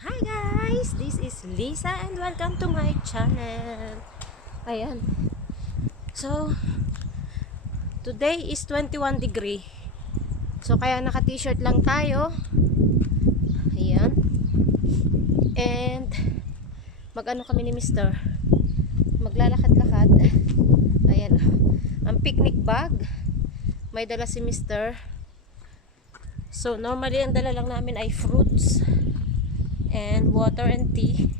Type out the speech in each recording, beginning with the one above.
Hi guys! This is Liza and welcome to my channel. Ayan. So, today is 21 degree. So, kaya naka-t-shirt lang tayo. Ayan. And, mag-ano kami ni Mr. Maglalakad-lakad. Ayan. Ang picnic bag. May dala si Mr. So, normally, ang dala lang namin ay fruits and water and tea.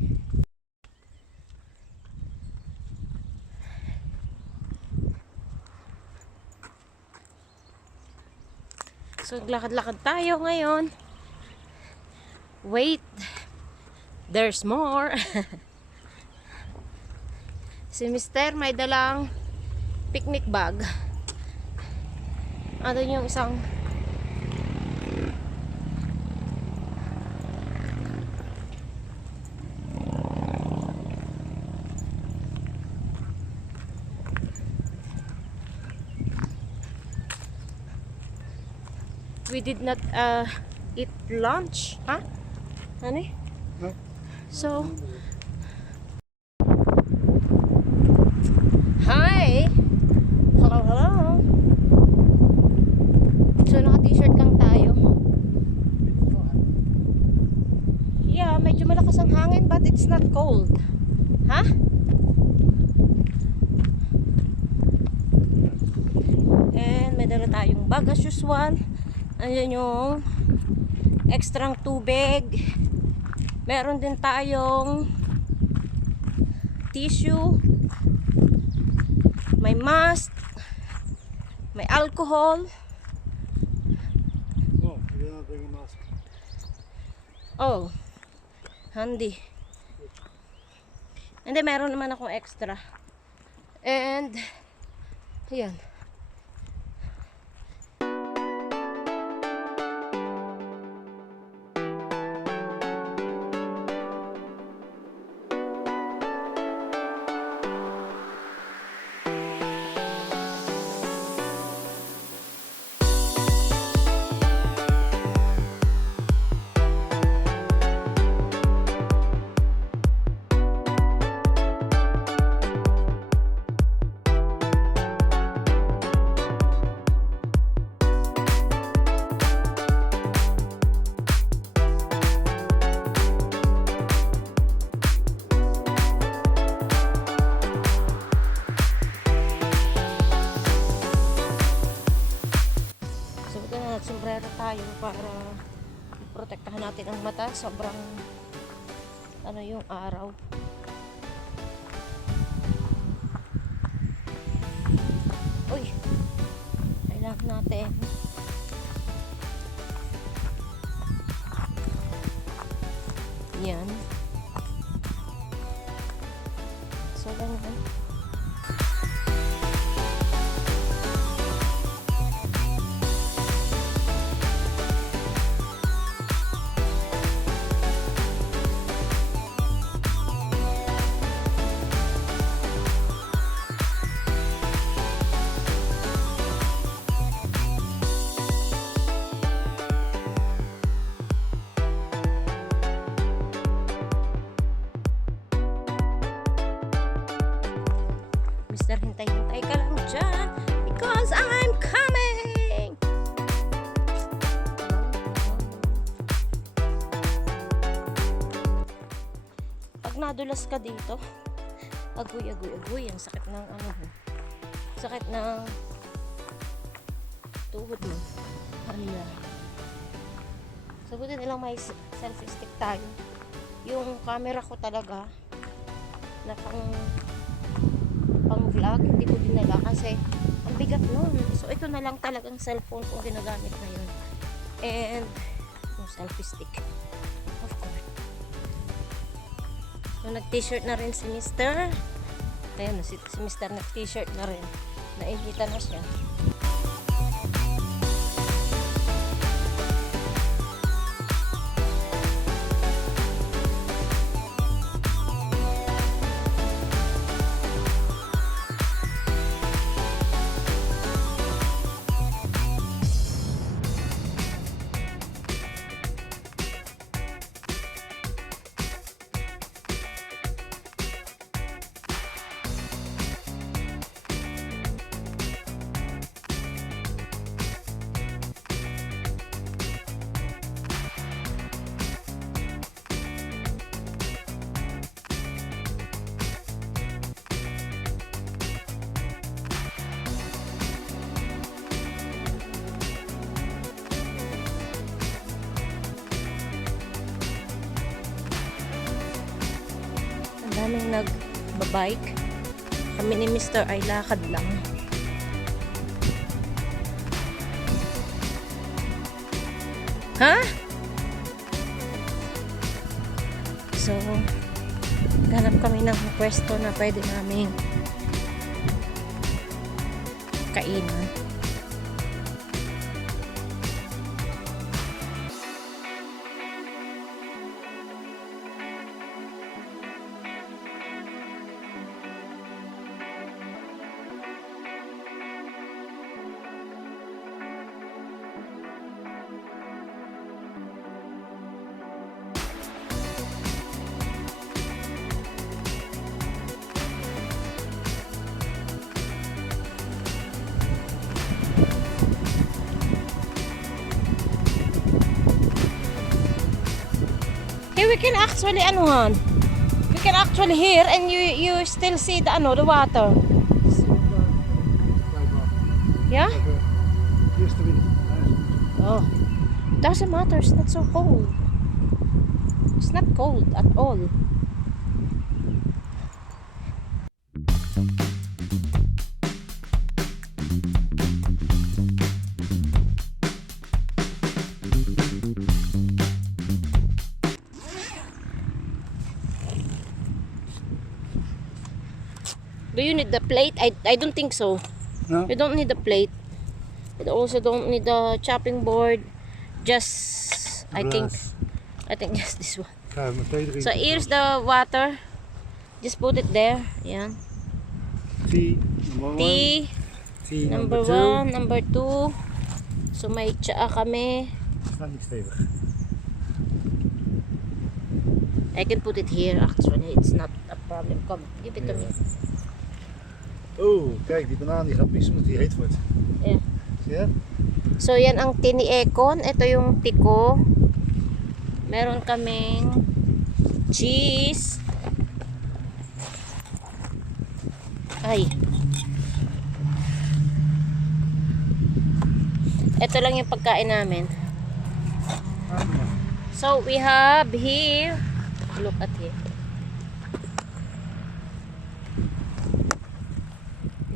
So, lakad-lakad tayo ngayon. Wait, there's more. Si Mr. may dalang picnic bag. Ano yung isang we did not eat lunch, huh? Ano? No. So, hi! Hello, hello! So, naka-t-shirt lang tayo. Yeah, medyo malakas ang hangin but it's not cold. Huh? And may dala tayong bag as usual. Ayan yung extrang tubig. Meron din tayong tissue. May mask. May alcohol. Oh, you're not bringing a mask. Oh, handy. Hindi, meron naman akong extra. And, ayan. Sombrero tayo para protektahan natin ang mata. Sobrang ano yung araw. Uy, kailangan natin yan. So ganyan. Mister, hintay-hintay ka lang dyan because I'm coming! Pag nadulas ka dito, agoy, ang sakit ng ano, sakit ng tuhod mo. Hala. So, buti nilang may selfie stick tayo. Yung camera ko talaga na pang vlog, hindi ko dinala kasi ang bigat nun. So, ito na lang talagang cellphone kong ginagamit ngayon. And, yung selfie stick. Of course. So, nag-t-shirt na rin si Mr. Ayan, si Mr. nag-t-shirt na rin. Nainita na siya. kaming nagbabike. Kami ni Mr. ay lakad lang. Ha? So, hanap kami ng pwesto na pwede namin kainan. Here we can actually we can actually hear and you still see the the water. Yeah? Oh. Doesn't matter, it's not so cold. It's not cold at all. Do you need the plate? I don't think so. No? You don't need the plate. You also don't need the chopping board. Just I think just this one. So here's the water. Just put it there. Yan. Tea number 1, number 2. So may tsaa kami. I can put it here actually. It's not a problem. Come, give it to me. Oh, kijk, die banaan die gaat missen omdat die heet wordt. Yeah. Zie je? So yan ang tiniekon. Ito yung tiko. Meron kaming cheese. Ay. Ito lang yung pagkain namin. So we have here, look at here.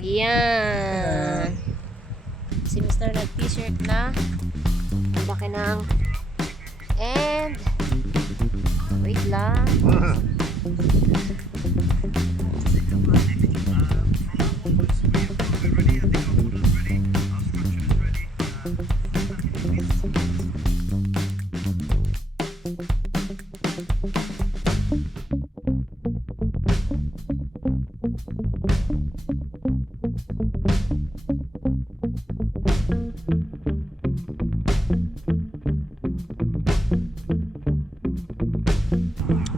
Yan. Si Mr. nag-t-shirt na. Ang laki ng and wait lang.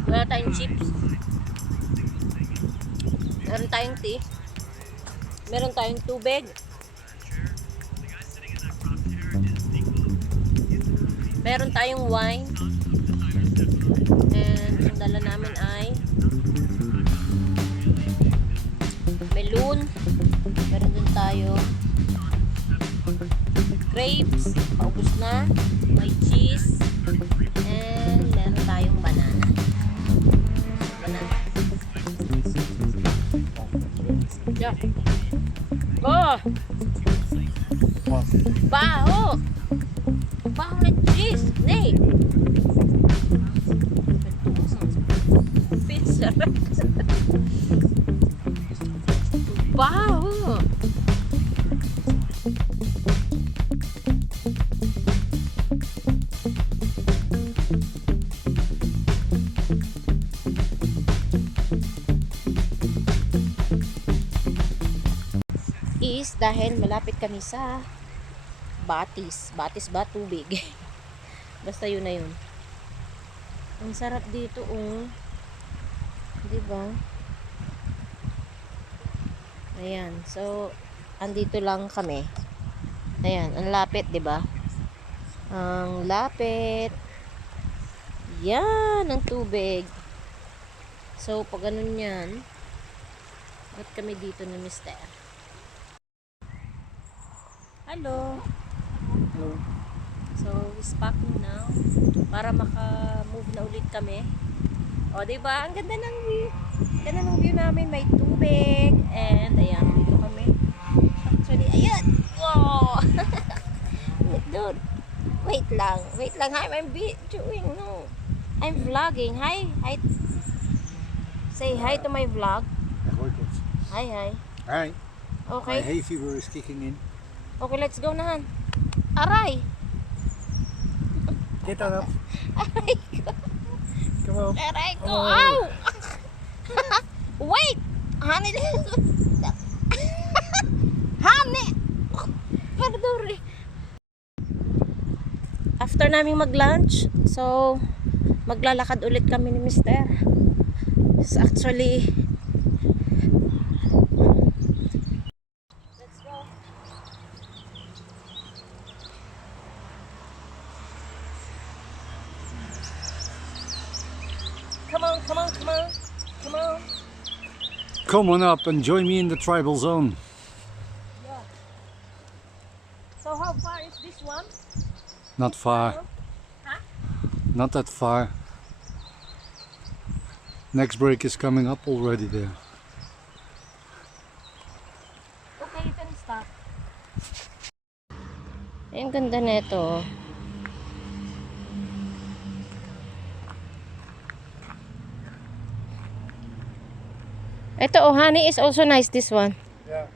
Wala tayong chips. Meron tayong tea. Meron tayong tubig. Meron tayong wine. And yung dala namin ay melon. Meron din tayo grapes. Paubos na. May cheese. And meron tayong banana. Yeah. Oh! Baho! Baho na cheese! Nay! Pizza! Baho! Is dahil malapit kami sa Batis ba tubig. Basta yun na yun. Ang sarap dito di ba? Ayan, so andito lang kami. Ayan, ang lapit, di ba? Ang lapit. Yan ang tubig. So pag ganun yan, at kami dito ni Mr. Hello. Hello. So, he's packing now para maka-move na ulit kami O, diba? Ang ganda ng view. Ganda ng view namin. May tubig. And, ayan. Dito kami. Actually, ayan. Wow! Dude. Wait lang. Wait lang. Hi, I'm videoing. No. I'm vlogging. Hi. Hi. Say hi to my vlog. Ja, gooi kort. Hi, hi. Hi. Okay. My hay fever is kicking in. Okay, let's go na, Han. Aray! Get that up. Aray ko. Come on. Aray ko. Oh. Ow! Wait! Honey. Honey! Pardon. After naming mag-lunch, so maglalakad ulit kami ni Mister. It's actually let's go. Come on, come on, come on. Come on. Come on up and join me in the tribal zone. Yeah. So how far is this one? Not far. Huh? Not that far. Next break is coming up already there. Okay, you can stop. Ang ganda nito. Ito, oh, honey is also nice, this one. Yeah.